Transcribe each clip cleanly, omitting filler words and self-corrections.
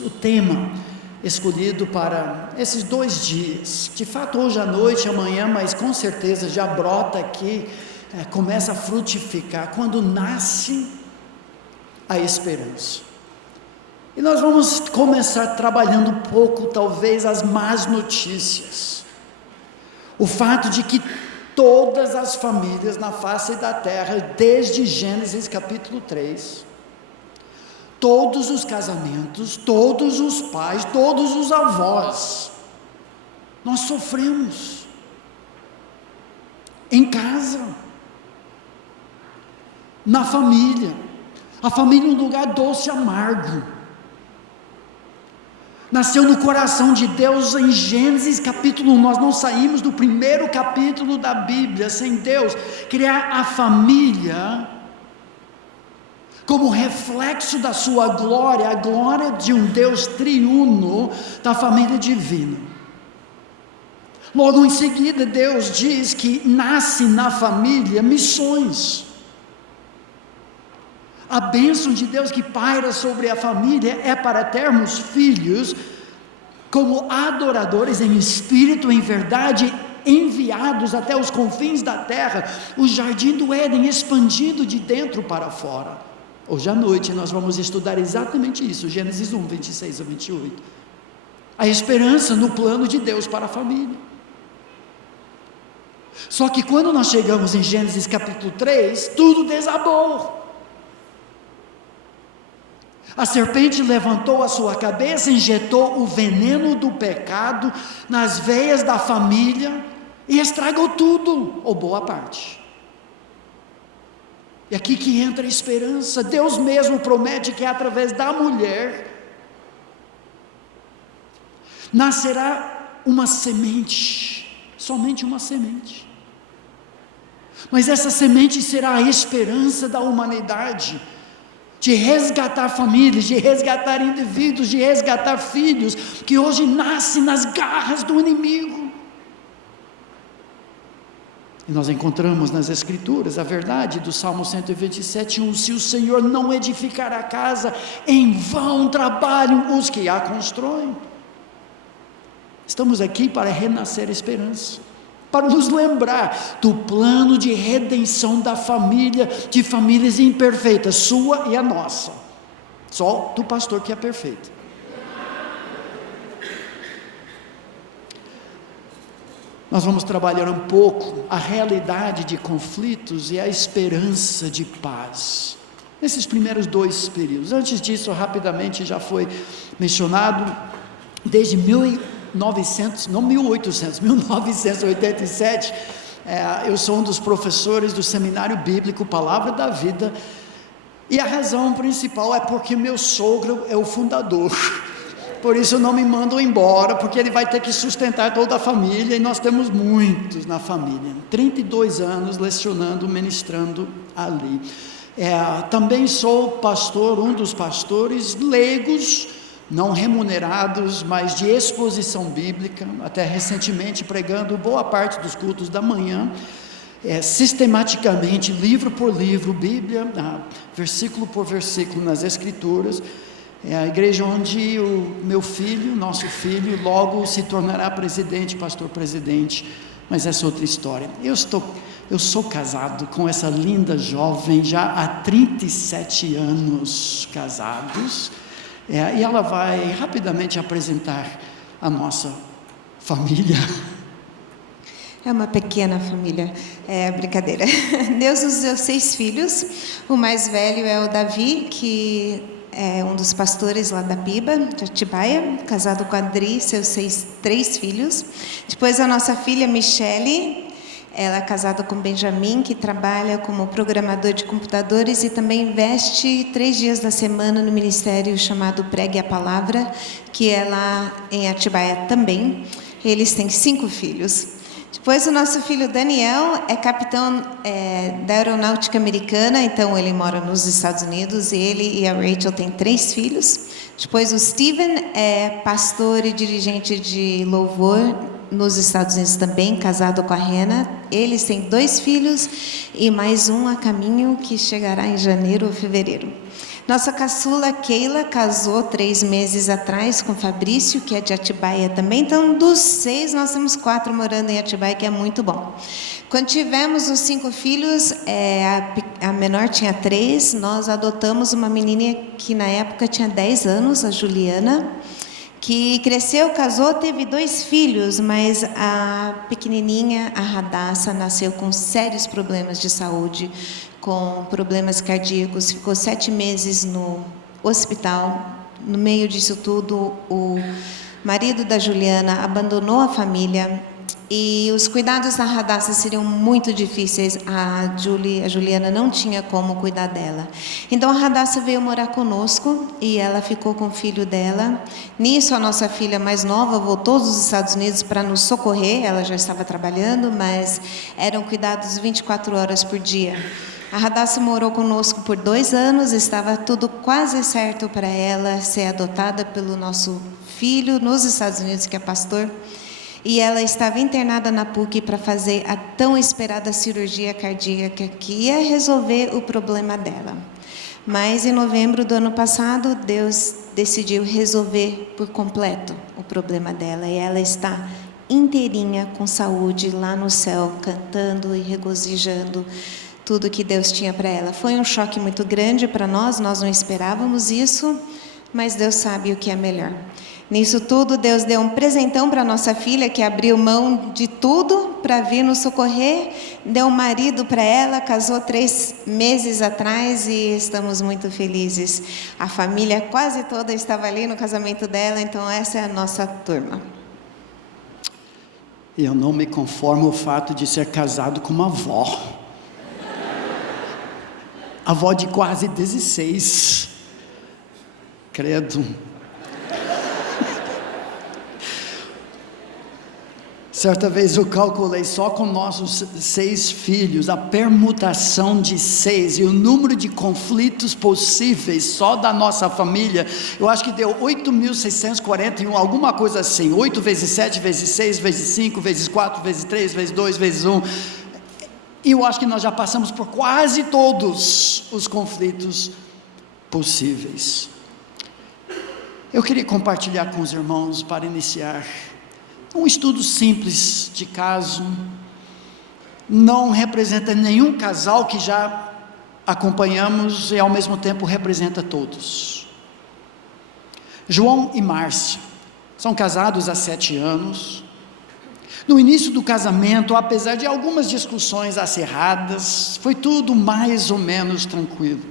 O tema escolhido para esses 2 dias, de fato hoje à noite, amanhã, mas com certeza já brota aqui, começa a frutificar, quando nasce a esperança. E nós vamos começar trabalhando um pouco, talvez, as más notícias. O fato de que todas as famílias na face da terra, desde Gênesis capítulo 3, todos os casamentos, todos os pais, todos os avós, nós sofremos em casa, na família. A família é um lugar doce e amargo. Nasceu no coração de Deus em Gênesis capítulo 1, nós não saímos do primeiro capítulo da Bíblia sem Deus criar a família como reflexo da sua glória, a glória de um Deus triuno, da família divina. Logo em seguida, Deus diz que nasce na família missões. A bênção de Deus que paira sobre a família é para termos filhos como adoradores em espírito, em verdade, enviados até os confins da terra, o jardim do Éden expandido de dentro para fora. Hoje à noite nós vamos estudar exatamente isso, Gênesis 1, 26 a 28. A esperança no plano de Deus para a família. Só que quando nós chegamos em Gênesis capítulo 3, tudo desabou. A serpente levantou a sua cabeça, injetou o veneno do pecado nas veias da família e estragou tudo, ou boa parte. E aqui que entra a esperança. Deus mesmo promete que através da mulher nascerá uma semente, somente uma semente. Mas essa semente será a esperança da humanidade, de resgatar famílias, de resgatar indivíduos, de resgatar filhos, que hoje nascem nas garras do inimigo. E nós encontramos nas Escrituras a verdade do Salmo 127:1, se o Senhor não edificar a casa, em vão trabalham os que a constroem. Estamos aqui para renascer a esperança, para nos lembrar do plano de redenção da família, de famílias imperfeitas, sua e a nossa, só do pastor que é perfeito. Nós vamos trabalhar um pouco a realidade de conflitos e a esperança de paz, nesses primeiros 2 períodos. Antes disso, rapidamente, já foi mencionado, desde 1987, eu sou um dos professores do Seminário Bíblico Palavra da Vida, e a razão principal é porque meu sogro é o fundador. Por isso não me mandam embora, porque ele vai ter que sustentar toda a família, e nós temos muitos na família. 32 anos lecionando, ministrando ali. Também sou pastor, um dos pastores leigos, não remunerados, mas de exposição bíblica, até recentemente pregando boa parte dos cultos da manhã, sistematicamente, livro por livro, Bíblia, versículo por versículo nas Escrituras. É a igreja onde o meu filho, nosso filho, logo se tornará presidente, pastor presidente, mas essa é outra história. Eu sou casado com essa linda jovem, já há 37 anos casados, e ela vai rapidamente apresentar a nossa família. É uma pequena família, brincadeira. Deus nos deu 6 filhos, o mais velho é o Davi, que é um dos pastores lá da Piba, de Atibaia, casado com a Adri, seus 3 filhos. Depois a nossa filha Michele, ela é casada com Benjamin, que trabalha como programador de computadores e também investe 3 dias da semana no ministério chamado Pregue a Palavra, que é lá em Atibaia também. Eles têm 5 filhos. Depois o nosso filho Daniel é capitão da aeronáutica americana, então ele mora nos Estados Unidos, ele e a Rachel têm 3 filhos. Depois o Steven é pastor e dirigente de louvor nos Estados Unidos também, casado com a Rena. Eles têm 2 filhos e mais um a caminho, que chegará em janeiro ou fevereiro. Nossa caçula Keila casou 3 meses atrás com Fabrício, que é de Atibaia também. Então, dos 6, nós temos 4 morando em Atibaia, que é muito bom. Quando tivemos os 5 filhos, a menor tinha 3, nós adotamos uma menina que na época tinha 10 anos, a Juliana, que cresceu, casou, teve 2 filhos, mas a pequenininha, a Radassa, nasceu com sérios problemas de saúde, com problemas cardíacos, ficou 7 meses no hospital. No meio disso tudo, o marido da Juliana abandonou a família e os cuidados da Radassa seriam muito difíceis. A Juliana não tinha como cuidar dela. Então a Radassa veio morar conosco e ela ficou com o filho dela. Nisso a nossa filha mais nova voltou dos Estados Unidos para nos socorrer. Ela já estava trabalhando, mas eram cuidados 24 horas por dia. A Radassa morou conosco por 2 anos, estava tudo quase certo para ela ser adotada pelo nosso filho nos Estados Unidos, que é pastor. E ela estava internada na PUC para fazer a tão esperada cirurgia cardíaca que ia resolver o problema dela. Mas em novembro do ano passado, Deus decidiu resolver por completo o problema dela. E ela está inteirinha, com saúde, lá no céu, cantando e regozijando tudo que Deus tinha para ela. Foi um choque muito grande para nós não esperávamos isso, mas Deus sabe o que é melhor. Nisso tudo, Deus deu um presentão para nossa filha, que abriu mão de tudo para vir nos socorrer, deu um marido para ela, casou 3 meses atrás e estamos muito felizes. A família quase toda estava ali no casamento dela, então essa é a nossa turma. Eu não me conformo o fato de ser casado com uma avó. Avó de quase 16. Credo. Certa vez eu calculei só com nossos 6 filhos, a permutação de 6 e o número de conflitos possíveis só da nossa família, eu acho que deu 8.641, alguma coisa assim, 8 vezes 7, vezes 6, vezes 5, vezes 4, vezes 3, vezes 2, vezes 1, e eu acho que nós já passamos por quase todos os conflitos possíveis. Eu queria compartilhar com os irmãos para iniciar um estudo simples de caso. Não representa nenhum casal que já acompanhamos e ao mesmo tempo representa todos. João e Márcia são casados há 7 anos. No início do casamento, apesar de algumas discussões acirradas, foi tudo mais ou menos tranquilo.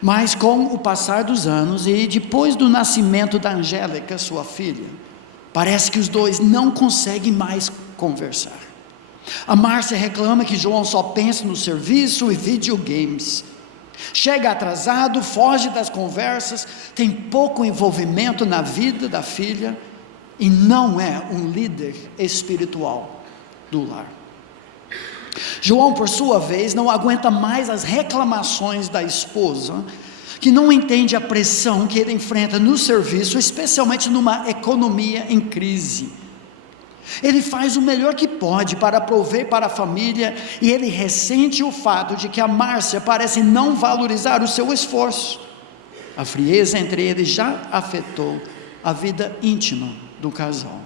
Mas com o passar dos anos e depois do nascimento da Angélica, sua filha, parece que os dois não conseguem mais conversar. A Márcia reclama que João só pensa no serviço e videogames. Chega atrasado, foge das conversas, tem pouco envolvimento na vida da filha e não é um líder espiritual do lar. João, por sua vez, não aguenta mais as reclamações da esposa, que não entende a pressão que ele enfrenta no serviço, especialmente numa economia em crise. Ele faz o melhor que pode para prover para a família e ele ressente o fato de que a Márcia parece não valorizar o seu esforço. A frieza entre eles já afetou a vida íntima do casal.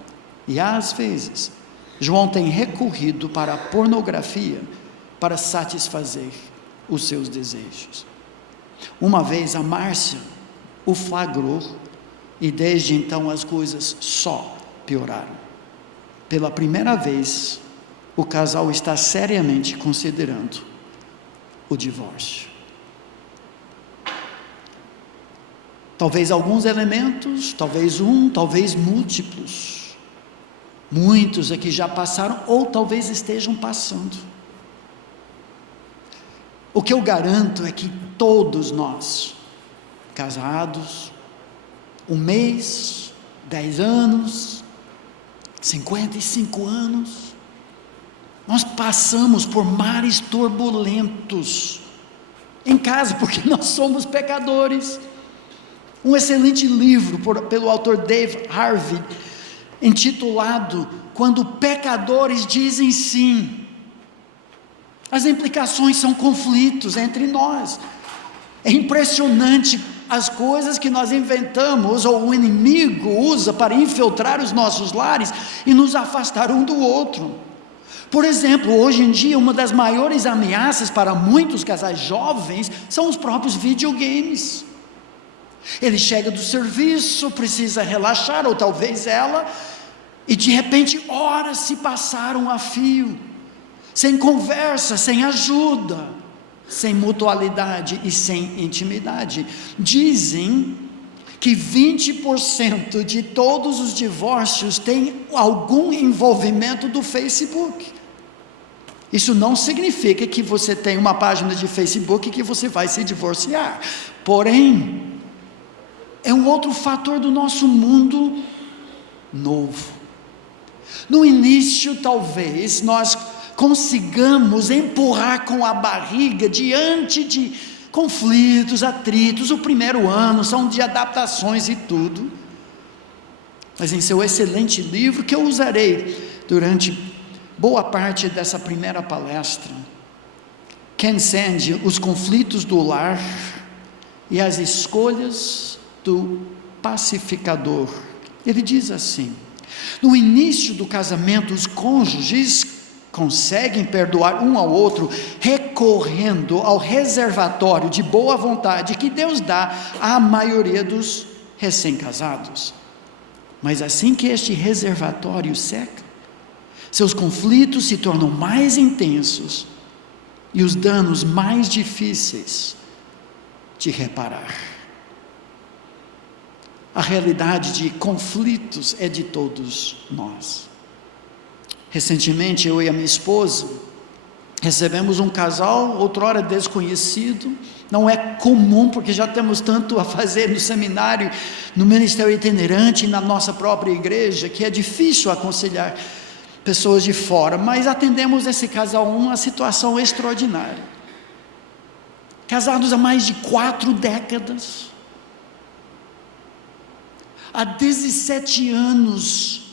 E às vezes, João tem recorrido para a pornografia para satisfazer os seus desejos. Uma vez a Márcia o flagrou e desde então as coisas só pioraram. Pela primeira vez, o casal está seriamente considerando o divórcio. Talvez alguns elementos, talvez um, talvez múltiplos. Muitos aqui já passaram ou talvez estejam passando. O que eu garanto é que todos nós, casados, 1 mês, 10 anos, 55 anos, nós passamos por mares turbulentos em casa, porque nós somos pecadores. Um excelente livro pelo autor Dave Harvey, intitulado Quando Pecadores Dizem Sim. As implicações são conflitos entre nós. É impressionante as coisas que nós inventamos ou o inimigo usa para infiltrar os nossos lares e nos afastar um do outro. Por exemplo, hoje em dia, uma das maiores ameaças para muitos casais jovens são os próprios videogames. Ele chega do serviço, precisa relaxar, ou talvez ela, e de repente horas se passaram a fio, sem conversa, sem ajuda, sem mutualidade e sem intimidade. Dizem que 20% de todos os divórcios têm algum envolvimento do Facebook. Isso não significa que você tem uma página de Facebook e que você vai se divorciar. Porém, é um outro fator do nosso mundo novo. No início, talvez, nós consigamos empurrar com a barriga diante de conflitos, atritos. O primeiro ano são de adaptações e tudo. Mas em seu excelente livro, que eu usarei durante boa parte dessa primeira palestra, Ken Sande, Os Conflitos do Lar e as Escolhas do Pacificador, ele diz assim: no início do casamento, os cônjuges conseguem perdoar um ao outro recorrendo ao reservatório de boa vontade que Deus dá à maioria dos recém-casados. Mas assim que este reservatório seca, seus conflitos se tornam mais intensos e os danos mais difíceis de reparar. A realidade de conflitos é de todos nós. Recentemente, eu e a minha esposa recebemos um casal, outrora desconhecido. Não é comum, porque já temos tanto a fazer no seminário, no ministério itinerante e na nossa própria igreja, que é difícil aconselhar pessoas de fora, mas atendemos esse casal, uma situação extraordinária. Casados há mais de 4 décadas, há 17 anos,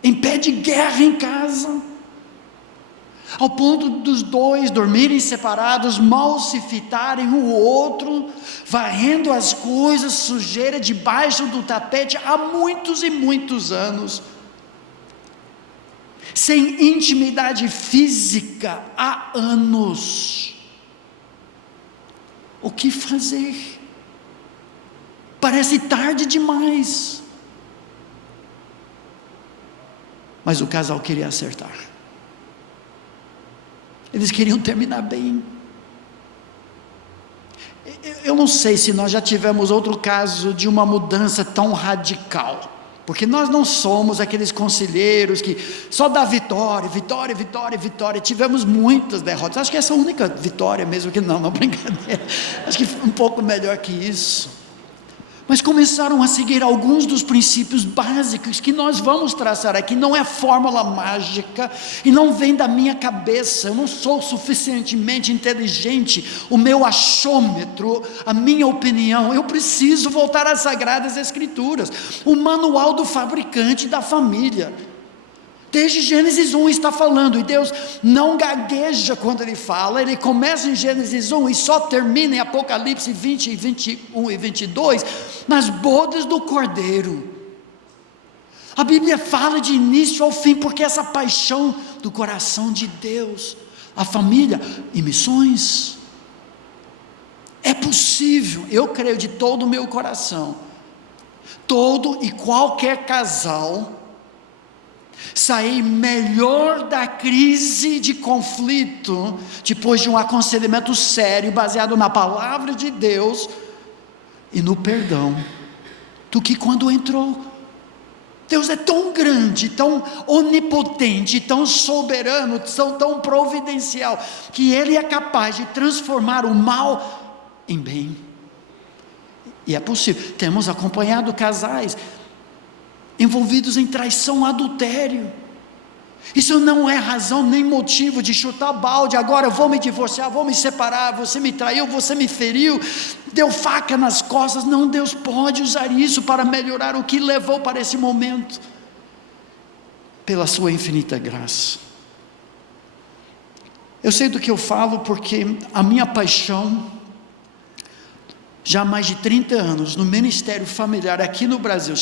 em pé de guerra em casa, ao ponto dos dois dormirem separados, mal se fitarem um o outro, varrendo as coisas, sujeira debaixo do tapete há muitos e muitos anos, sem intimidade física há anos. O que fazer? Parece tarde demais. Mas o casal queria acertar. Eles queriam terminar bem. Eu não sei se nós já tivemos outro caso de uma mudança tão radical, porque nós não somos aqueles conselheiros que só dá vitória, vitória, vitória, vitória. Tivemos muitas derrotas. Acho que essa é a única vitória mesmo, que não brincadeira, acho que um pouco melhor que isso. Mas começaram a seguir alguns dos princípios básicos que nós vamos traçar aqui. Não é fórmula mágica e não vem da minha cabeça. Eu não sou suficientemente inteligente, o meu achômetro, a minha opinião. Eu preciso voltar às Sagradas Escrituras, o manual do fabricante da família. Desde Gênesis 1 está falando, e Deus não gagueja quando Ele fala. Ele começa em Gênesis 1 e só termina em Apocalipse 20, 21 e 22, nas bodas do Cordeiro. A Bíblia fala de início ao fim, porque essa paixão do coração de Deus, a família e missões, é possível, eu creio de todo o meu coração, todo e qualquer casal sair melhor da crise de conflito, depois de um aconselhamento sério, baseado na palavra de Deus e no perdão, do que quando entrou. Deus é tão grande, tão onipotente, tão soberano, tão providencial, que Ele é capaz de transformar o mal em bem. E é possível. Temos acompanhado casais envolvidos em traição, adultério. Isso não é razão nem motivo de chutar balde. Agora eu vou me divorciar, vou me separar, você me traiu, você me feriu, deu faca nas costas. Não, Deus pode usar isso para melhorar o que levou para esse momento, pela sua infinita graça. Eu sei do que eu falo, porque a minha paixão já há mais de 30 anos no ministério familiar aqui no Brasil.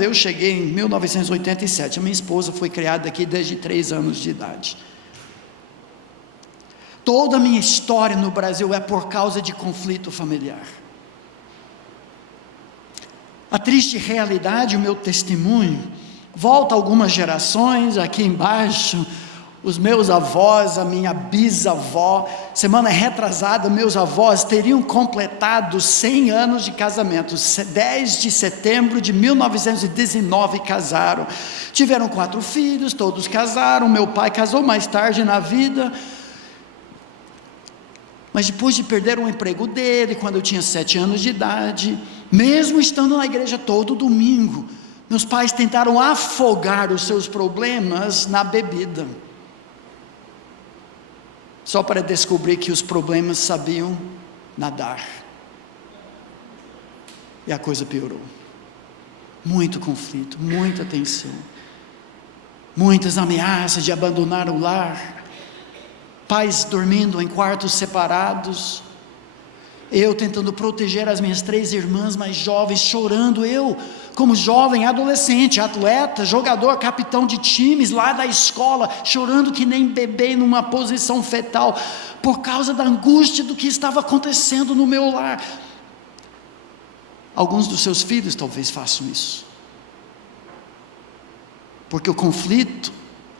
Eu cheguei em 1987, a minha esposa foi criada aqui desde 3 anos de idade. Toda a minha história no Brasil é por causa de conflito familiar. A triste realidade, o meu testemunho, volta algumas gerações, aqui embaixo, os meus avós, a minha bisavó, semana retrasada, meus avós teriam completado 100 anos de casamento, 10 de setembro de 1919 casaram, tiveram 4 filhos, todos casaram, meu pai casou mais tarde na vida, mas depois de perder o emprego dele, quando eu tinha 7 anos de idade, mesmo estando na igreja todo domingo, meus pais tentaram afogar os seus problemas na bebida, só para descobrir que os problemas sabiam nadar, e a coisa piorou. Muito conflito, muita tensão, muitas ameaças de abandonar o lar, pais dormindo em quartos separados, eu tentando proteger as minhas 3 irmãs mais jovens, chorando, eu como jovem, adolescente, atleta, jogador, capitão de times lá da escola, chorando que nem bebê numa posição fetal, por causa da angústia do que estava acontecendo no meu lar. Alguns dos seus filhos talvez façam isso, porque o conflito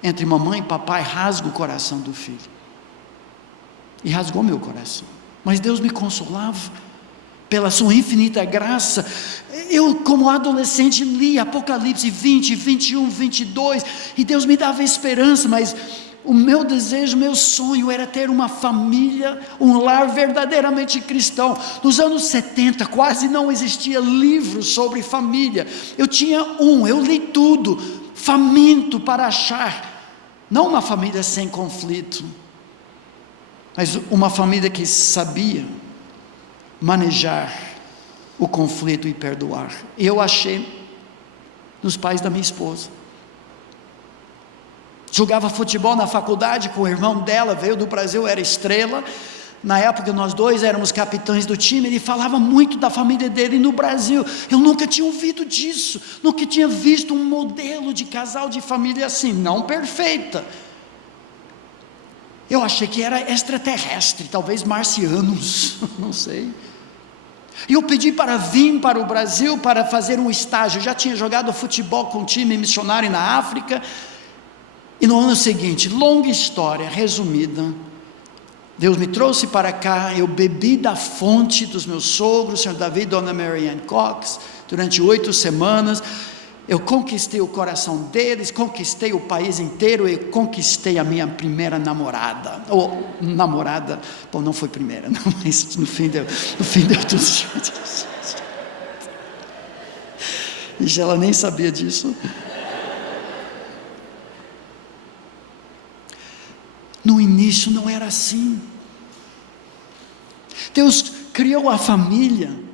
entre mamãe e papai rasga o coração do filho, e rasgou meu coração, mas Deus me consolava, pela sua infinita graça. Eu como adolescente li Apocalipse 20, 21, 22, e Deus me dava esperança, mas o meu desejo, meu sonho era ter uma família, um lar verdadeiramente cristão. Nos anos 70 quase não existia livros sobre família, eu li tudo, faminto para achar, não uma família sem conflito, mas uma família que sabia manejar o conflito e perdoar. Eu achei nos pais da minha esposa. Jogava futebol na faculdade com o irmão dela, veio do Brasil, era estrela. Na época nós 2 éramos capitães do time. Ele falava muito da família dele no Brasil. Eu nunca tinha ouvido disso, nunca tinha visto um modelo de casal de família assim, não perfeita. Eu achei que era extraterrestre, talvez marcianos, não sei. E eu pedi para vir para o Brasil para fazer um estágio. Eu já tinha jogado futebol com um time missionário na África. E no ano seguinte, longa história resumida, Deus me trouxe para cá. Eu bebi da fonte dos meus sogros, Sr. Davi e Dona Marianne Cox, durante 8 semanas. Eu conquistei o coração deles, conquistei o país inteiro e conquistei a minha primeira namorada. Bom, não foi primeira, não, mas no fim deu tudo certo. E ela nem sabia disso. No início não era assim. Deus criou a família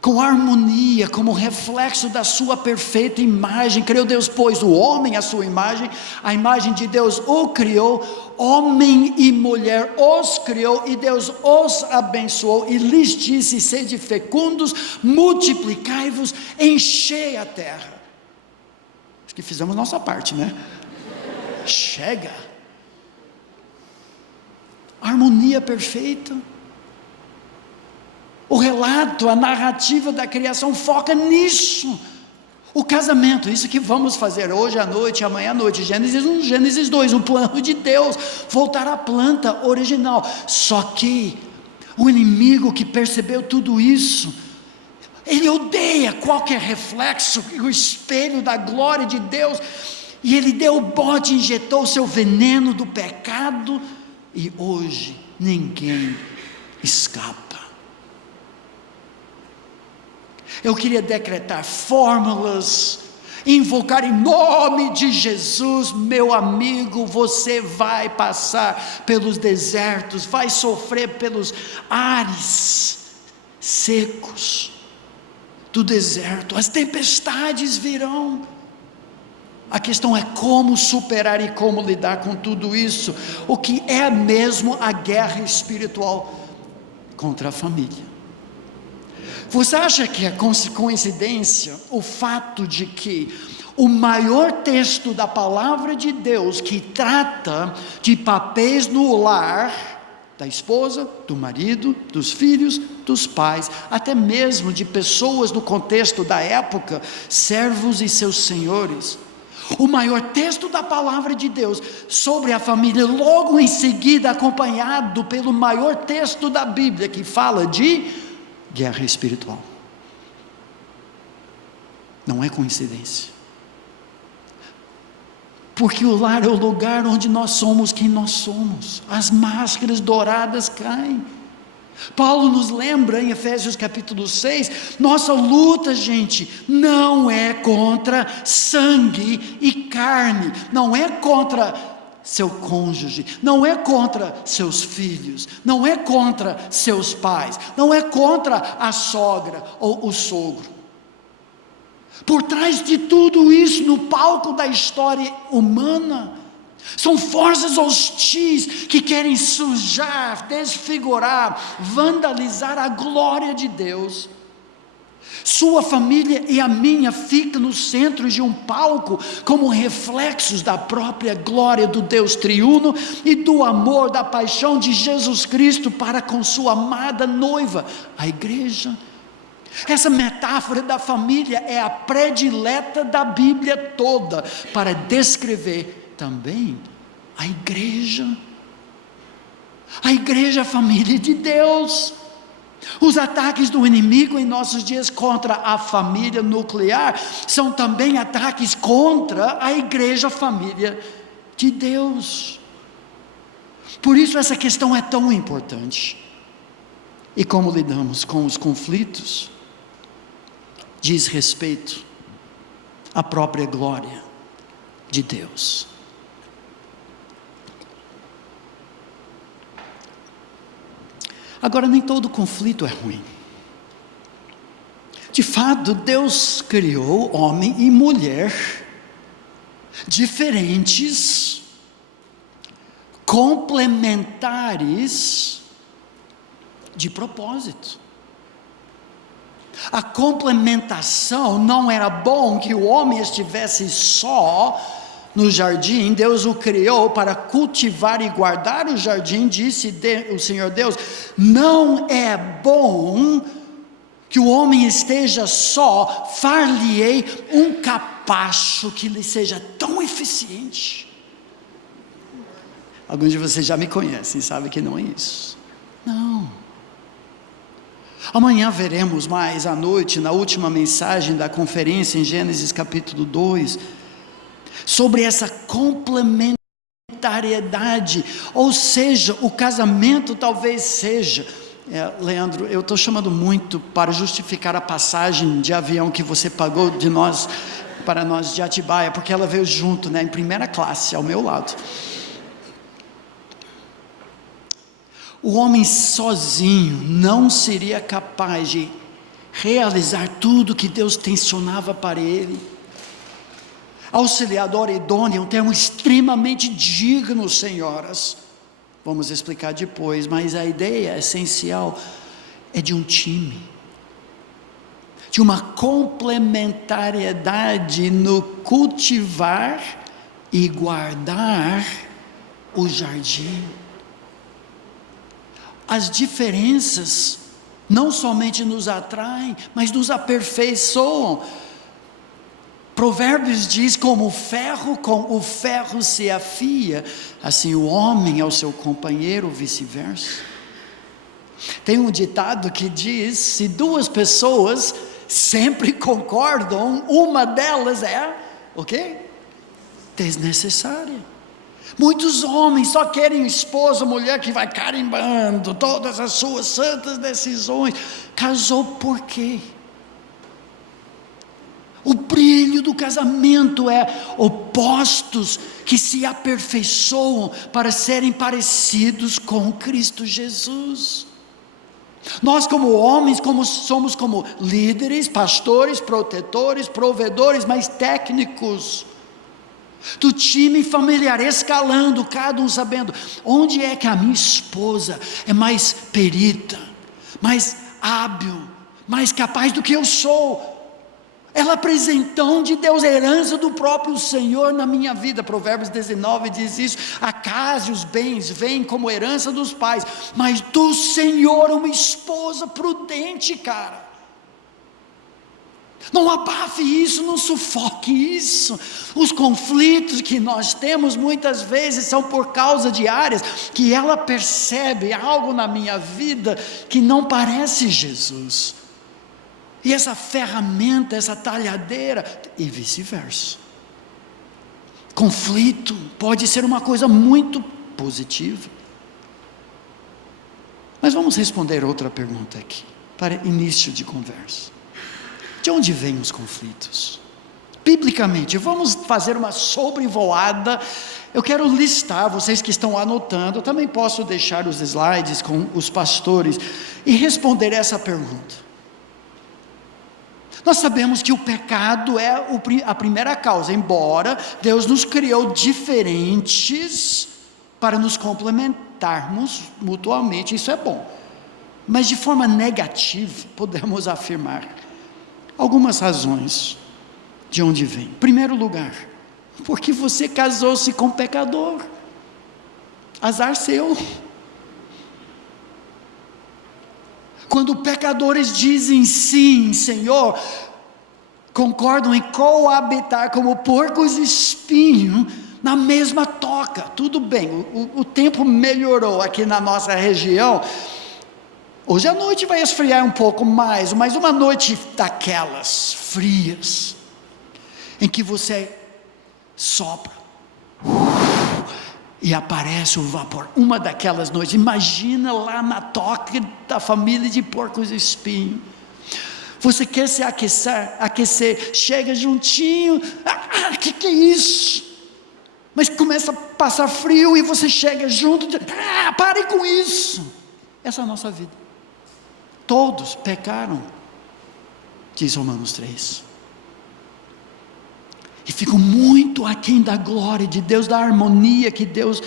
com harmonia, como reflexo da sua perfeita imagem. Criou Deus, pois o homem à sua imagem, a imagem de Deus o criou, homem e mulher os criou, e Deus os abençoou, e lhes disse: sede fecundos, multiplicai-vos, enchei a terra. Acho que fizemos nossa parte, né? Chega! Harmonia perfeita. O relato, a narrativa da criação foca nisso. O casamento, isso que vamos fazer hoje à noite, amanhã à noite, Gênesis 1, Gênesis 2, o plano de Deus, voltar à planta original. Só que o inimigo que percebeu tudo isso, ele odeia qualquer reflexo, o espelho da glória de Deus, e ele deu o bote, injetou o seu veneno do pecado, e hoje ninguém escapa. Eu queria decretar fórmulas, invocar em nome de Jesus, meu amigo, você vai passar pelos desertos, vai sofrer pelos ares secos do deserto, as tempestades virão. A questão é como superar e como lidar com tudo isso, o que é mesmo a guerra espiritual contra a família. Você acha que é coincidência o fato de que o maior texto da palavra de Deus que trata de papéis no lar, da esposa, do marido, dos filhos, dos pais, até mesmo de pessoas no contexto da época, servos e seus senhores, o maior texto da palavra de Deus sobre a família, logo em seguida acompanhado pelo maior texto da Bíblia que fala de guerra espiritual? Não é coincidência, porque o lar é o lugar onde nós somos quem nós somos, as máscaras douradas caem. Paulo nos lembra em Efésios capítulo 6, nossa luta, gente, não é contra sangue e carne, não é contra seu cônjuge, não é contra seus filhos, não é contra seus pais, não é contra a sogra ou o sogro. Por trás de tudo isso, no palco da história humana, são forças hostis que querem sujar, desfigurar, vandalizar a glória de Deus. Sua família e a minha ficam no centro de um palco como reflexos da própria glória do Deus triuno e do amor, da paixão de Jesus Cristo para com sua amada noiva, a igreja. Essa metáfora da família é a predileta da Bíblia toda para descrever também a igreja, a família de Deus. Os ataques do inimigo em nossos dias contra a família nuclear são também ataques contra a igreja, família de Deus. Por isso essa questão é tão importante. E como lidamos com os conflitos diz respeito à própria glória de Deus. Agora, nem todo conflito é ruim. De fato, Deus criou homem e mulher diferentes, complementares de propósito. A complementação não era bom que o homem estivesse só no jardim. Deus o criou para cultivar e guardar o jardim, disse o Senhor Deus. Não é bom que o homem esteja só, far-lhe-ei um capacho que lhe seja tão eficiente. Alguns de vocês já me conhecem, sabem que não é isso. Não. Amanhã veremos mais à noite, na última mensagem da conferência em Gênesis capítulo 2, sobre essa complementariedade, ou seja, o casamento talvez seja, Leandro, eu estou chamando muito para justificar a passagem de avião que você pagou de nós, para nós de Atibaia, porque ela veio junto, em primeira classe, ao meu lado. O homem sozinho não seria capaz de realizar tudo que Deus tensionava para ele. Auxiliador idôneo é um termo extremamente digno, senhoras. Vamos explicar depois, mas a ideia essencial é de um time, de uma complementariedade no cultivar e guardar o jardim. As diferenças não somente nos atraem, mas nos aperfeiçoam. Provérbios diz: como o ferro com o ferro se afia, assim o homem ao seu companheiro, vice-versa. Tem um ditado que diz: se duas pessoas sempre concordam, uma delas é o quê? Desnecessária. Muitos homens só querem esposa, mulher que vai carimbando todas as suas santas decisões. Casou por quê? O brilho do casamento é opostos que se aperfeiçoam para serem parecidos com Cristo Jesus. Nós como homens somos como líderes, pastores, protetores, provedores, mas técnicos do time familiar, escalando, cada um sabendo onde é que a minha esposa é mais perita, mais hábil, mais capaz do que eu sou. Ela é apresentão de Deus, herança do próprio Senhor na minha vida. Provérbios 19 diz isso: a casa e os bens vêm como herança dos pais, mas do Senhor uma esposa prudente, cara. Não abafe isso, não sufoque isso. Os conflitos que nós temos muitas vezes são por causa de áreas que ela percebe algo na minha vida que não parece Jesus. E essa ferramenta, essa talhadeira, e vice-versa. Conflito pode ser uma coisa muito positiva. Mas vamos responder outra pergunta aqui, para início de conversa. De onde vêm os conflitos? Biblicamente, vamos fazer uma sobrevoada. Eu quero listar, vocês que estão anotando, eu também posso deixar os slides com os pastores e responder essa pergunta. Nós sabemos que o pecado é a primeira causa, embora Deus nos criou diferentes para nos complementarmos mutuamente, isso é bom. Mas de forma negativa, podemos afirmar algumas razões de onde vem. Em primeiro lugar, porque você casou-se com um pecador. Azar seu. Quando pecadores dizem sim, Senhor, concordam em coabitar como porcos e espinhos na mesma toca. Tudo bem, o tempo melhorou aqui na nossa região. Hoje à noite vai esfriar um pouco mais, mas uma noite daquelas frias, em que você sopra e aparece o vapor, uma daquelas noites, imagina lá na toca da família de porcos e espinhos, você quer se aquecer, chega juntinho, que é isso? Mas começa a passar frio e você chega junto, pare com isso. Essa é a nossa vida. Todos pecaram, diz Romanos 3, e ficam muito aquém da glória de Deus, da harmonia que Deus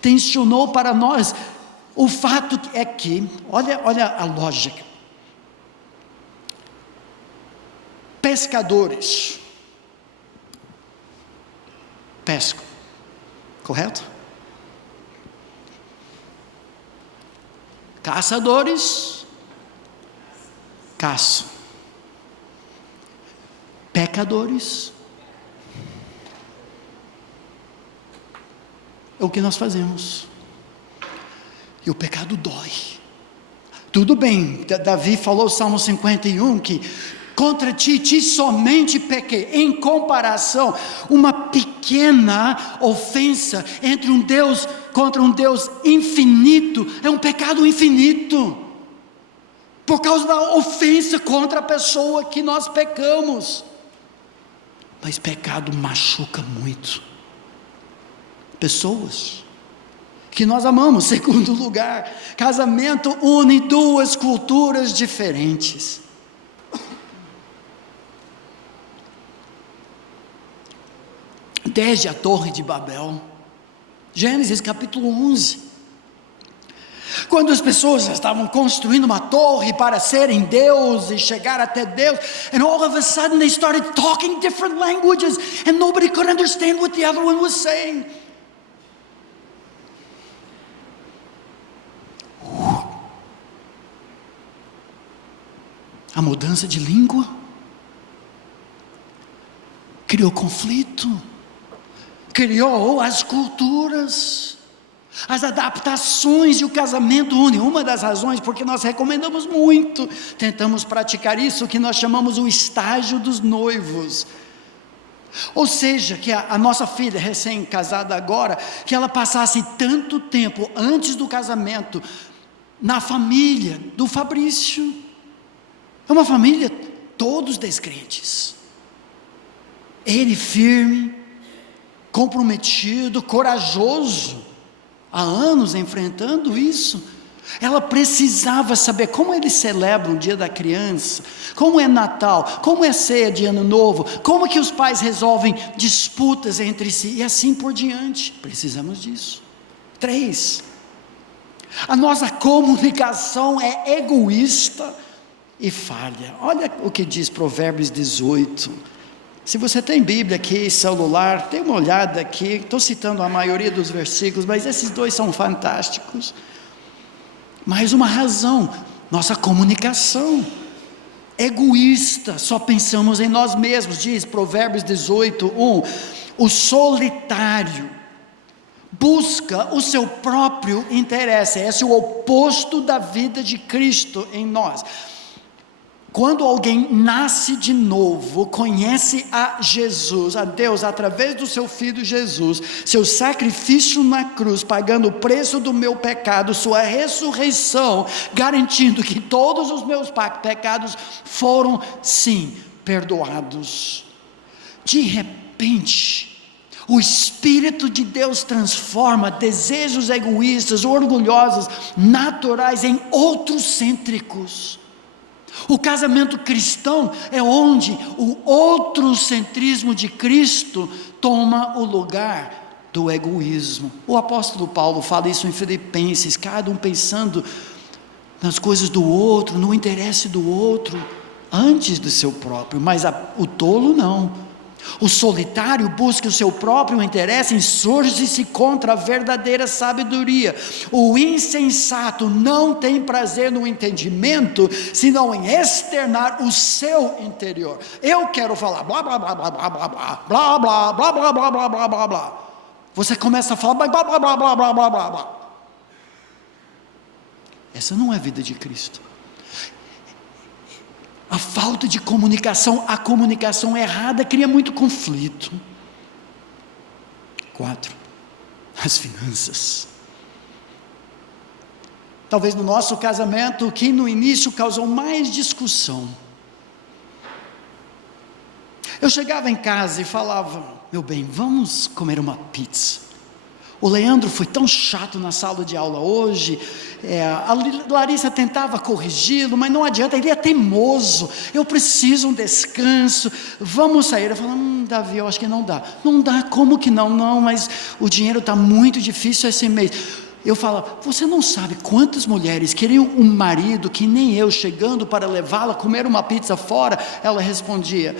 tensionou para nós. O fato é que, olha a lógica, pescadores pescam, correto? Caçadores caçam, pecadores, é o que nós fazemos, e o pecado dói. Tudo bem, Davi falou, Salmo 51, que contra ti somente pequei. Em comparação, uma pequena ofensa contra um Deus infinito, é um pecado infinito, por causa da ofensa contra a pessoa que nós pecamos. Mas pecado machuca muito pessoas que nós amamos. Segundo lugar, casamento une duas culturas diferentes. Desde a Torre de Babel, Gênesis capítulo 11, quando as pessoas estavam construindo uma torre para serem Deus e chegar até Deus, and all of a sudden they started talking different languages and nobody could understand what the other one was saying. A mudança de língua criou conflito, criou as culturas, as adaptações, e o casamento une. Uma das razões porque nós recomendamos muito, tentamos praticar isso, que nós chamamos o estágio dos noivos. Ou seja, que a nossa filha recém-casada agora, que ela passasse tanto tempo antes do casamento na família do Fabrício. É uma família todos descrentes, ele firme, comprometido, corajoso, há anos enfrentando isso. Ela precisava saber como eles celebram o dia da criança, como é Natal, como é ceia de Ano Novo, como que os pais resolvem disputas entre si, e assim por diante. Precisamos disso. 3, a nossa comunicação é egoísta e falha. Olha o que diz Provérbios 18. Se você tem Bíblia aqui, celular, dê uma olhada aqui. Estou citando a maioria dos versículos, mas esses dois são fantásticos. Mais uma razão: nossa comunicação egoísta, só pensamos em nós mesmos. Diz Provérbios 18:1: o solitário busca o seu próprio interesse. Esse é o oposto da vida de Cristo em nós. Quando alguém nasce de novo, conhece a Jesus, a Deus, através do seu Filho Jesus, seu sacrifício na cruz, pagando o preço do meu pecado, sua ressurreição, garantindo que todos os meus pecados foram, sim, perdoados. De repente, o Espírito de Deus transforma desejos egoístas, orgulhosos, naturais, em outrocêntricos. O casamento cristão é onde o outrocentrismo de Cristo toma o lugar do egoísmo. O apóstolo Paulo fala isso em Filipenses: cada um pensando nas coisas do outro, no interesse do outro, antes do seu próprio. Mas o tolo não. O solitário busca o seu próprio interesse, insurge-se contra a verdadeira sabedoria. O insensato não tem prazer no entendimento, senão em externar o seu interior. Eu quero falar blá blá blá blá blá blá blá blá blá blá blá blá blá blá blá blá. Você começa a falar blá blá blá blá blá blá blá blá blá. Essa não é a vida de Cristo. A falta de comunicação, a comunicação errada cria muito conflito. 4, as finanças. Talvez no nosso casamento, o que no início causou mais discussão. Eu chegava em casa e falava: meu bem, vamos comer uma pizza. O Leandro foi tão chato na sala de aula hoje, a Larissa tentava corrigi-lo, mas não adianta, ele é teimoso, eu preciso um descanso, vamos sair. Eu falo: Davi, eu acho que não dá. Não dá, como que não? Não, mas o dinheiro está muito difícil esse mês. Eu falo: você não sabe quantas mulheres queriam um marido que nem eu, chegando para levá-la a comer uma pizza fora. Ela respondia: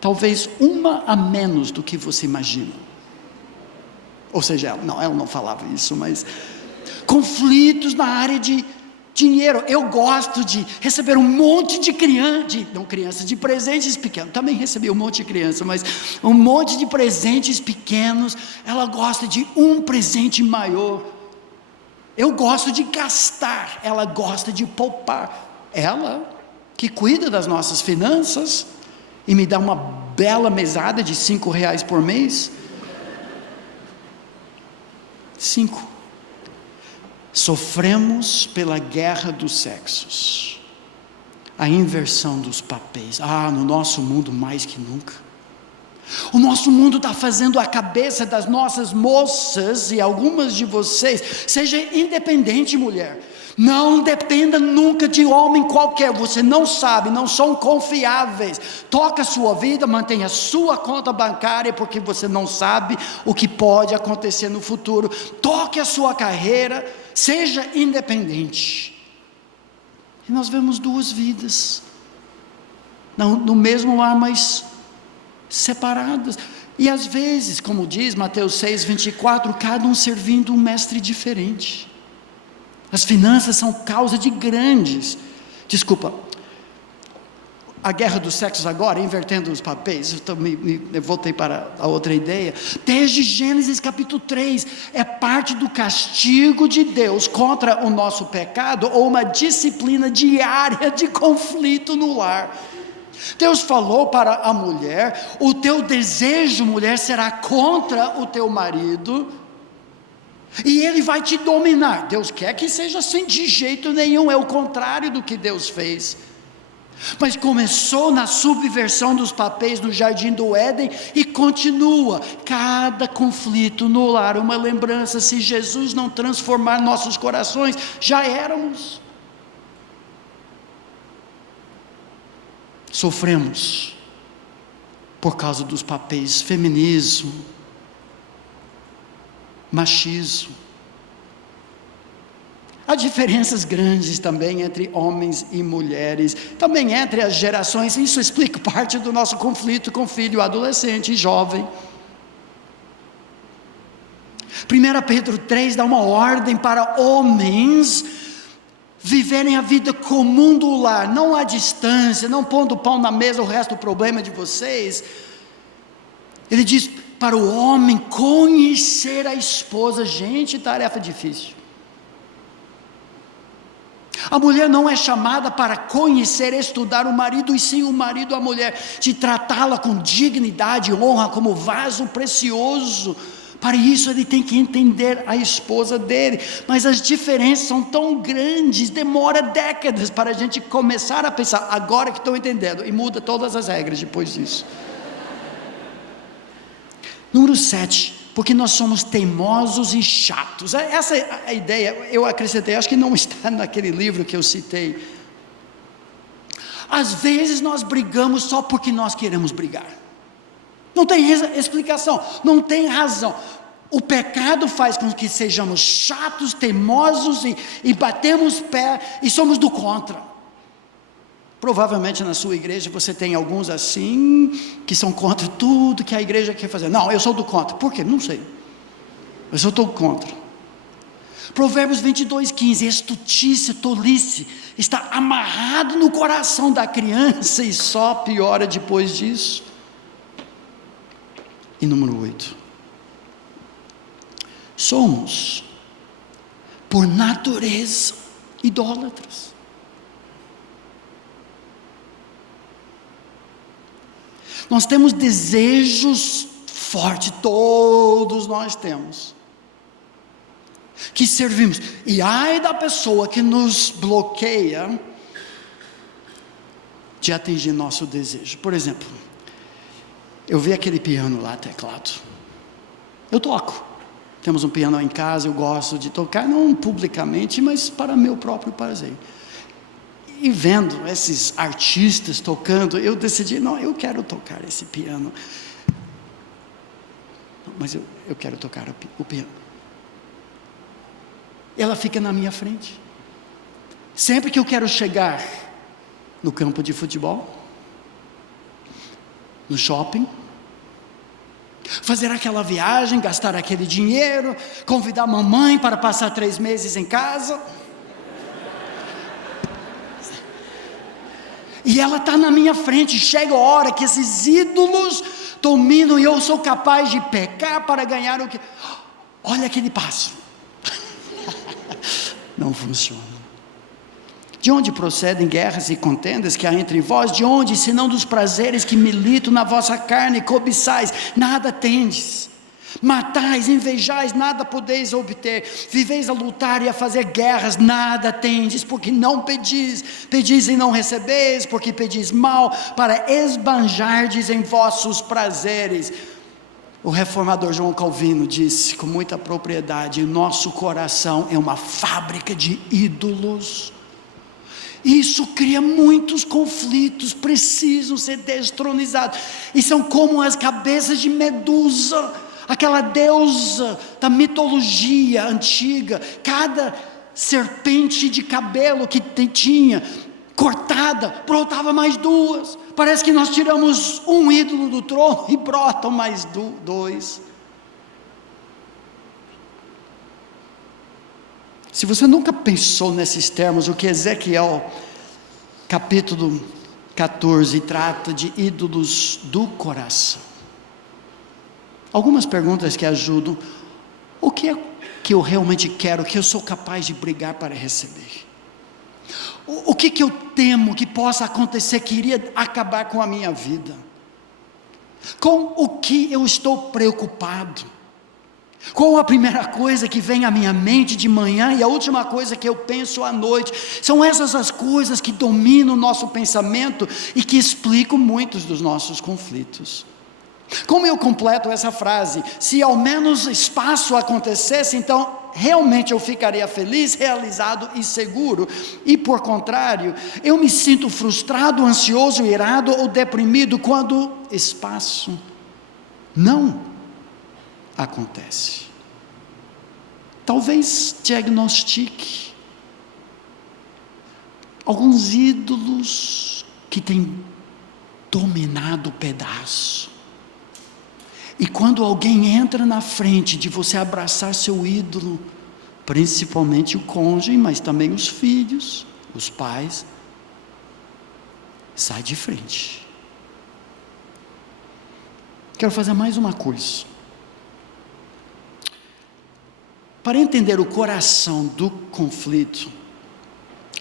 talvez uma a menos do que você imagina. Ou seja, ela não falava isso, mas conflitos na área de dinheiro. Eu gosto de receber um monte de crianças, de presentes pequenos. Também recebi um monte de criança, mas um monte de presentes pequenos. Ela gosta de um presente maior. Eu gosto de gastar, ela gosta de poupar. Ela, que cuida das nossas finanças e me dá uma bela mesada de R$5 por mês. 5. Sofremos pela guerra dos sexos, a inversão dos papéis. No nosso mundo mais que nunca. O nosso mundo está fazendo a cabeça das nossas moças, e algumas de vocês: seja independente, mulher. Não dependa nunca de homem qualquer, você não sabe, não são confiáveis. Toca a sua vida, mantenha a sua conta bancária, porque você não sabe o que pode acontecer no futuro. Toque a sua carreira, seja independente. E nós vemos duas vidas, no mesmo lar, mas separadas. E às vezes, como diz Mateus 6:24, cada um servindo um mestre diferente. As finanças são causa de a guerra dos sexos agora, invertendo os papéis, eu voltei para a outra ideia, desde Gênesis capítulo 3, é parte do castigo de Deus contra o nosso pecado, ou uma disciplina diária de conflito no lar. Deus falou para a mulher: o teu desejo, mulher, será contra o teu marido, e ele vai te dominar. Deus quer que seja assim? De jeito nenhum, é o contrário do que Deus fez. Mas começou na subversão dos papéis no jardim do Éden e continua. Cada conflito no lar, uma lembrança: se Jesus não transformar nossos corações, já éramos. Sofremos por causa dos papéis: feminismo, machismo. há diferenças grandes também entre homens e mulheres, também entre as gerações. Isso explica parte do nosso conflito com filho adolescente e jovem. 1 Pedro 3 dá uma ordem para homens viverem a vida comum do lar, não à distância, não pondo pão na mesa, o resto do problema de vocês. Ele diz para o homem conhecer a esposa. Gente, tarefa difícil. A mulher não é chamada para conhecer, estudar o marido, e sim o marido a mulher, de tratá-la com dignidade e honra, como vaso precioso. Para isso ele tem que entender a esposa dele, mas as diferenças são tão grandes, demora décadas para a gente começar a pensar, agora que estou entendendo, e muda todas as regras depois disso. Número 7, porque nós somos teimosos e chatos. Essa é a ideia, eu acrescentei, acho que não está naquele livro que eu citei. Às vezes nós brigamos só porque nós queremos brigar. Não tem explicação, não tem razão. O pecado faz com que sejamos chatos, teimosos e batemos pé e somos do contra. Provavelmente na sua igreja você tem alguns assim, que são contra tudo que a igreja quer fazer. Não, eu sou do contra. Por quê? Não sei. Mas eu estou contra. Provérbios 22:15, estultícia, tolice, está amarrado no coração da criança e só piora depois disso. E número 8, somos, por natureza, idólatras. Nós temos desejos fortes, todos nós temos, que servimos, e ai da pessoa que nos bloqueia de atingir nosso desejo. Por exemplo, eu vi aquele piano lá, teclado, eu toco, temos um piano em casa, eu gosto de tocar, não publicamente, mas para meu próprio prazer, e vendo esses artistas tocando, eu decidi, não, eu quero tocar esse piano, mas eu quero tocar o piano, ela fica na minha frente, sempre que eu quero chegar no campo de futebol, no shopping, fazer aquela viagem, gastar aquele dinheiro, convidar a mamãe para passar 3 meses em casa, e ela está na minha frente. Chega a hora que esses ídolos dominam e eu sou capaz de pecar para ganhar o que, olha aquele passo, não funciona. De onde procedem guerras e contendas que há entre vós? De onde, senão dos prazeres que militam na vossa carne, cobiçais, nada tendes. Matais, invejais, nada podeis obter. Viveis a lutar e a fazer guerras, nada tendes, porque não pedis. Pedis e não recebeis, porque pedis mal, para esbanjardes em vossos prazeres. O reformador João Calvino disse com muita propriedade: nosso coração é uma fábrica de ídolos. Isso cria muitos conflitos, precisam ser destronizados, e são como as cabeças de Medusa, aquela deusa da mitologia antiga. Cada serpente de cabelo que tinha, cortada, brotava mais 2, parece que nós tiramos um ídolo do trono e brotam mais 2. Se você nunca pensou nesses termos, o que Ezequiel capítulo 14 trata de ídolos do coração. Algumas perguntas que ajudam. O que é que eu realmente quero, que eu sou capaz de brigar para receber? O que eu temo que possa acontecer, que iria acabar com a minha vida? Com o que eu estou preocupado? Qual a primeira coisa que vem à minha mente de manhã e a última coisa que eu penso à noite? São essas as coisas que dominam o nosso pensamento e que explicam muitos dos nossos conflitos. Como eu completo essa frase? Se ao menos espaço acontecesse, então realmente eu ficaria feliz, realizado e seguro. E por contrário, eu me sinto frustrado, ansioso, irado ou deprimido quando espaço não acontece. Talvez diagnostique alguns ídolos que têm dominado o pedaço. E quando alguém entra na frente de você abraçar seu ídolo, principalmente o cônjuge, mas também os filhos, os pais, sai de frente. Quero fazer mais uma coisa. Para entender o coração do conflito,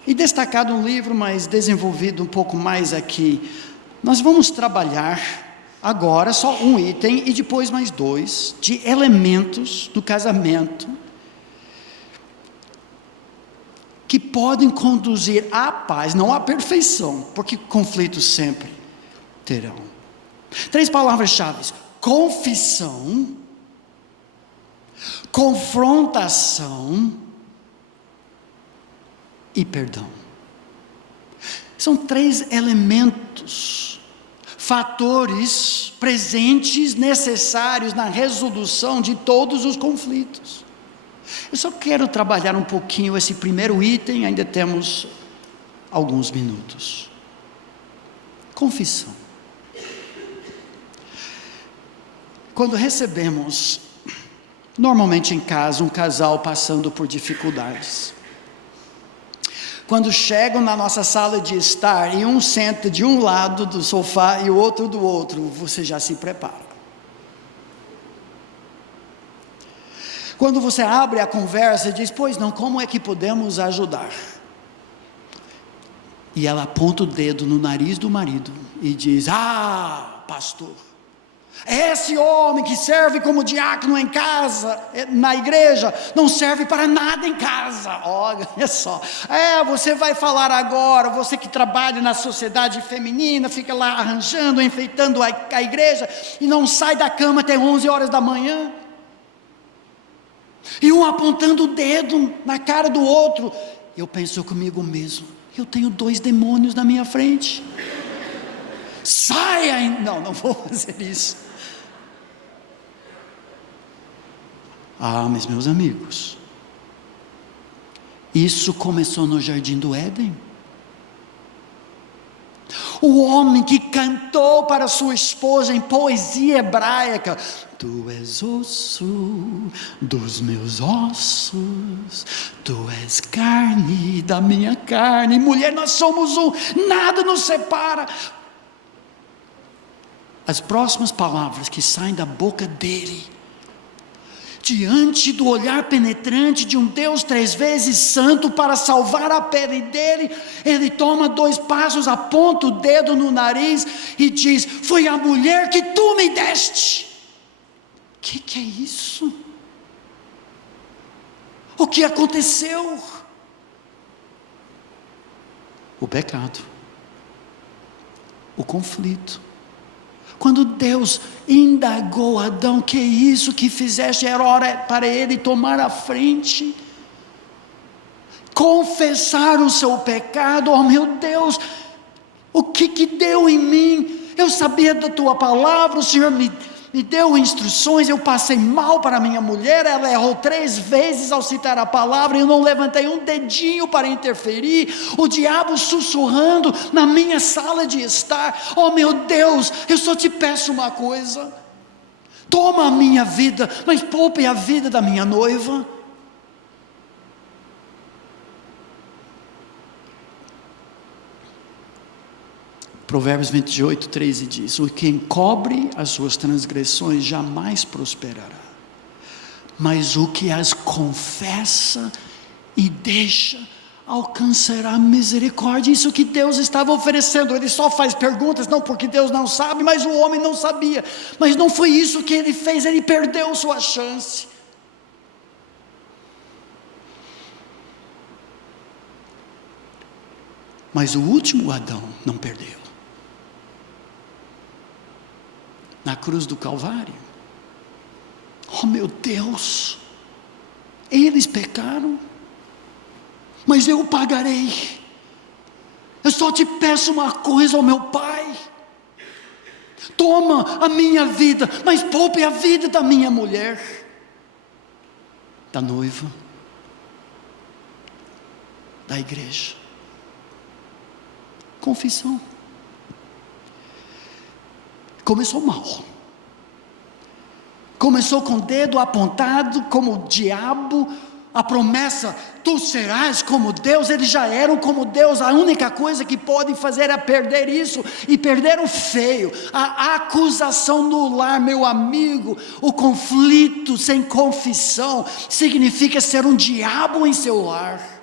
e destacado no livro, mas desenvolvido um pouco mais aqui, nós vamos trabalhar agora só um item e depois mais dois, de elementos do casamento, que podem conduzir à paz, não à perfeição, porque conflitos sempre terão. 3 palavras-chave: confissão, confrontação e perdão. São 3 elementos, fatores presentes, necessários na resolução de todos os conflitos. Eu só quero trabalhar um pouquinho esse primeiro item, ainda temos alguns minutos. Confissão. Quando recebemos, normalmente em casa, um casal passando por dificuldades, quando chegam na nossa sala de estar e um senta de um lado do sofá e o outro do outro, você já se prepara. Quando você abre a conversa e diz: pois não, como é que podemos ajudar? E ela aponta o dedo no nariz do marido e diz: ah, pastor, esse homem que serve como diácono em casa, na igreja, não serve para nada em casa. Olha só, você vai falar agora, você que trabalha na sociedade feminina, fica lá arranjando, enfeitando a igreja, e não sai da cama até 11 horas da manhã, e um apontando o dedo na cara do outro. Eu penso comigo mesmo: eu tenho 2 demônios na minha frente. Saia! Não vou fazer isso. Mas meus amigos, isso começou no jardim do Éden. O homem que cantou para sua esposa em poesia hebraica: tu és osso dos meus ossos, tu és carne da minha carne, mulher, nós somos um, nada nos separa. As próximas palavras que saem da boca dele, diante do olhar penetrante de um Deus 3 vezes santo para salvar a pele dele, ele toma 2 passos, aponta o dedo no nariz e diz: foi a mulher que tu me deste. Que é isso? O que aconteceu? O pecado, o conflito. Quando Deus indagou Adão: que é isso que fizeste? Era hora para ele tomar a frente, confessar o seu pecado. Oh meu Deus, o que deu em mim? Eu sabia da tua palavra, o Senhor me deu instruções, eu passei mal para minha mulher, ela errou 3 vezes ao citar a palavra, eu não levantei um dedinho para interferir, o diabo sussurrando na minha sala de estar. Oh meu Deus, eu só te peço uma coisa: toma a minha vida, mas poupe a vida da minha noiva. Provérbios 28, 13 diz: o que encobre as suas transgressões jamais prosperará, mas o que as confessa e deixa alcançará misericórdia. Isso que Deus estava oferecendo. Ele só faz perguntas, não porque Deus não sabe, mas o homem não sabia. Mas não foi isso que ele fez, ele perdeu sua chance. Mas o último Adão não perdeu. Na cruz do Calvário, oh meu Deus, eles pecaram, mas eu pagarei. Eu só te peço uma coisa, ó meu Pai: toma a minha vida, mas poupe a vida da minha mulher, da noiva, da igreja. confissão. Começou mal. Começou com o dedo apontado como o diabo, a promessa, tu serás como Deus. Eles já eram como Deus, a única coisa que podem fazer é perder isso, e perderam feio. A acusação no lar, meu amigo, o conflito sem confissão, significa ser um diabo em seu lar.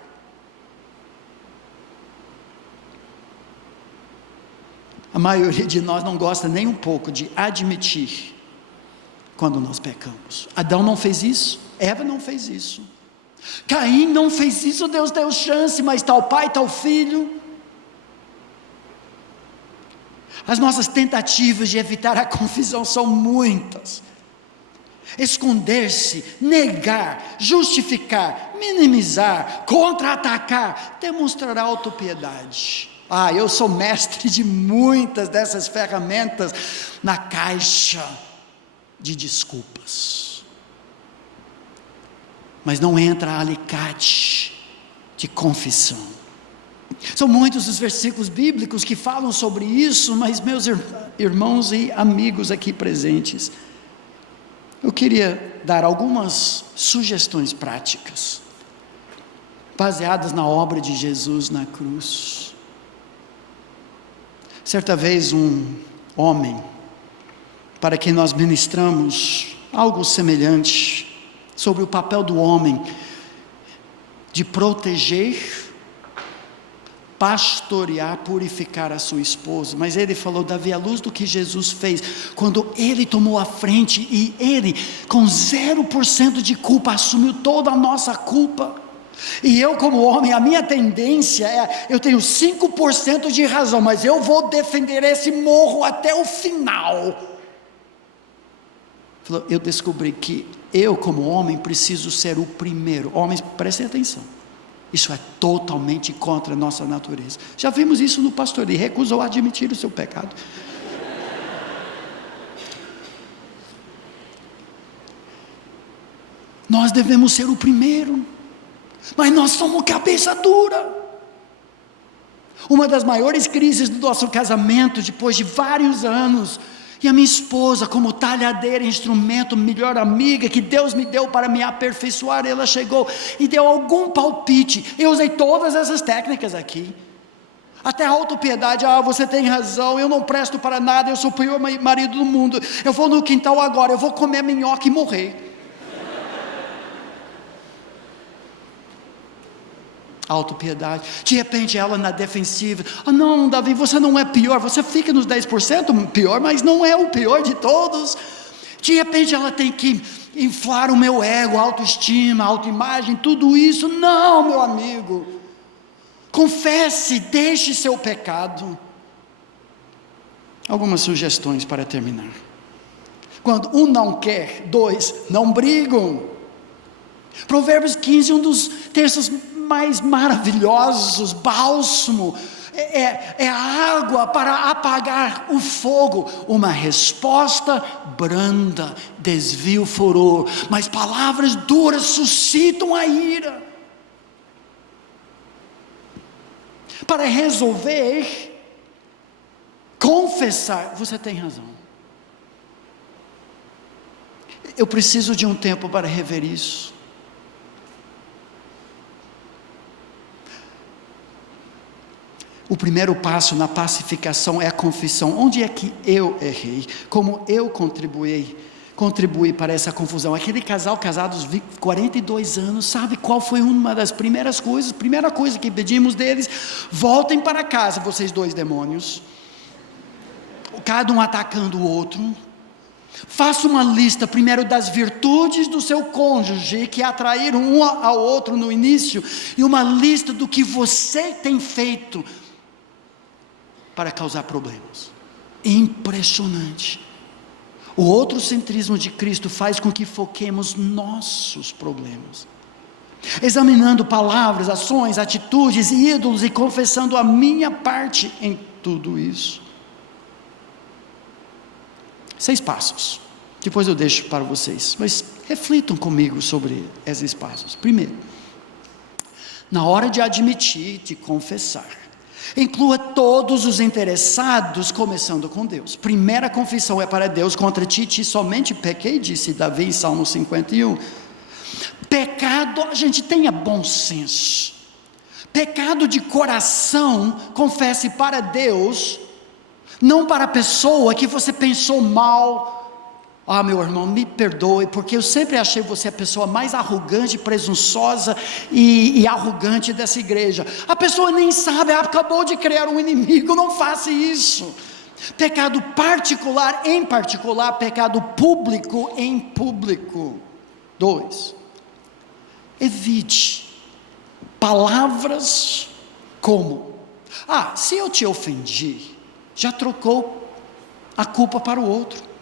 A maioria de nós não gosta nem um pouco de admitir quando nós pecamos. Adão não fez isso, Eva não fez isso, Caim não fez isso. Deus deu chance, mas tal pai, tal filho. As nossas tentativas de evitar a confissão são muitas. Esconder-se, negar, justificar, minimizar, contra-atacar, demonstrar autopiedade. Eu sou mestre de muitas dessas ferramentas na caixa de desculpas, mas não entra alicate de confissão. São muitos os versículos bíblicos que falam sobre isso, mas meus irmãos e amigos aqui presentes, eu queria dar algumas sugestões práticas, baseadas na obra de Jesus na cruz. Certa vez um homem, para quem nós ministramos algo semelhante, sobre o papel do homem, de proteger, pastorear, purificar a sua esposa, mas ele falou: Davi, à luz do que Jesus fez, quando ele tomou a frente, e ele com 0% de culpa, assumiu toda a nossa culpa, e eu como homem, a minha tendência é, eu tenho 5% de razão, mas eu vou defender esse morro até o final. Falou: eu descobri que eu como homem preciso ser o primeiro. Homens, prestem atenção, isso é totalmente contra a nossa natureza. Já vimos isso no pastor, ele recusou admitir o seu pecado. Nós devemos ser o primeiro, mas nós somos cabeça dura. Uma das maiores crises do nosso casamento, depois de vários anos, e a minha esposa, como talhadeira, instrumento, melhor amiga, que Deus me deu para me aperfeiçoar, ela chegou e deu algum palpite. Eu usei todas essas técnicas aqui, até a autopiedade. Você tem razão, eu não presto para nada, eu sou o pior marido do mundo, eu vou no quintal agora, eu vou comer minhoca e morrer. Autopiedade. De repente ela na defensiva: não, Davi, você não é pior, você fica nos 10% pior, mas não é o pior de todos. De repente ela tem que inflar o meu ego, autoestima, autoimagem, tudo isso. Não, meu amigo, confesse, deixe seu pecado. Algumas sugestões para terminar. Quando um não quer, dois não brigam. Provérbios 15, um dos textos mais maravilhosos, bálsamo, é a água para apagar o fogo. Uma resposta branda desvia o furor, mas palavras duras suscitam a ira. Para resolver, confessar: você tem razão, eu preciso de um tempo para rever isso. O primeiro passo na pacificação é a confissão. Onde é que eu errei? Como eu contribuí para essa confusão? Aquele casal casados 42 anos, sabe qual foi uma das primeiras coisas? Primeira coisa que pedimos deles: voltem para casa, vocês dois demônios, cada um atacando o outro. Faça uma lista primeiro das virtudes do seu cônjuge, que atraíram um ao outro no início, e uma lista do que você tem feito para causar problemas. Impressionante. O outrocentrismo de Cristo faz com que foquemos nossos problemas, examinando palavras, ações, atitudes e ídolos, e confessando a minha parte em tudo isso. 6 passos, depois eu deixo para vocês, mas reflitam comigo sobre esses passos. Primeiro, na hora de admitir, de confessar, Inclua todos os interessados, começando com Deus. Primeira confissão é para Deus: contra ti somente pequei, disse Davi em Salmo 51. Pecado, a gente tenha bom senso. Pecado de coração, confesse para Deus, não para a pessoa que você pensou mal. Ah, meu irmão, me perdoe, porque eu sempre achei você a pessoa mais arrogante, presunçosa e arrogante dessa igreja. A pessoa nem sabe, acabou de criar um inimigo, não faça isso. Pecado particular em particular, pecado público em público. 2, evite palavras como: ah, se eu te ofendi, já trocou a culpa para o outro.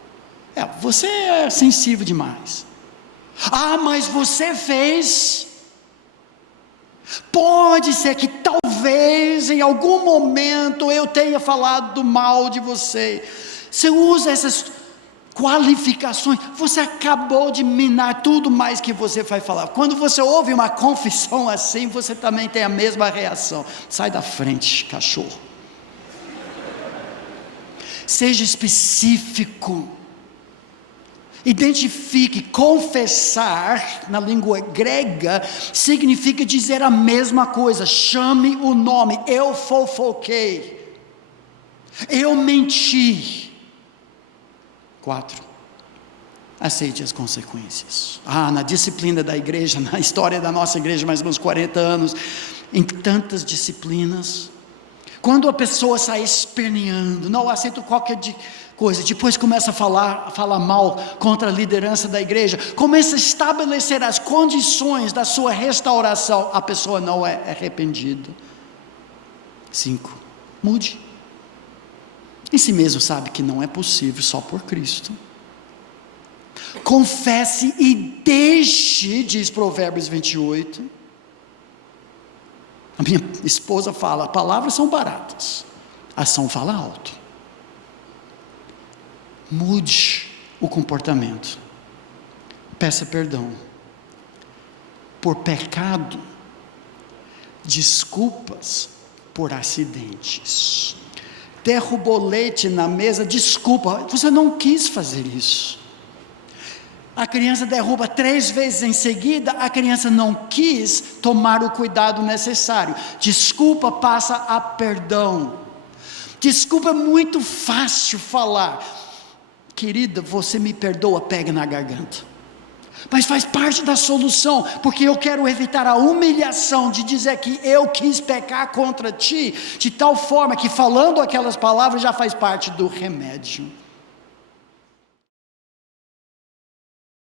Você é sensível demais. Ah, mas você fez. Pode ser que talvez em algum momento eu tenha falado mal de você. Você usa essas qualificações, você acabou de minar tudo mais que você vai falar. Quando você ouve uma confissão assim, você também tem a mesma reação. Sai da frente, cachorro. Seja específico. Identifique. Confessar na língua grega significa dizer a mesma coisa. Chame o nome. Eu fofoquei, eu menti. 4, aceite as consequências. Na disciplina da igreja, na história da nossa igreja, mais ou menos 40 anos, em tantas disciplinas, quando a pessoa sai esperneando, não aceito qualquer coisa, depois começa a falar mal contra a liderança da igreja, começa a estabelecer as condições da sua restauração, a pessoa não é arrependida. 5, mude. Em si mesmo sabe que não é possível só por Cristo. Confesse e deixe, diz Provérbios 28. A minha esposa fala: palavras são baratas, ação fala alto. Mude o comportamento. Peça perdão por pecado, desculpas por acidentes. Derrubou leite na mesa, desculpa, você não quis fazer isso. A criança derruba 3 vezes em seguida, a criança não quis tomar o cuidado necessário. Desculpa passa a perdão. Desculpa é muito fácil falar. Querida, você me perdoa, pega na garganta. Mas faz parte da solução, porque eu quero evitar a humilhação de dizer que eu quis pecar contra ti, de tal forma que falando aquelas palavras já faz parte do remédio.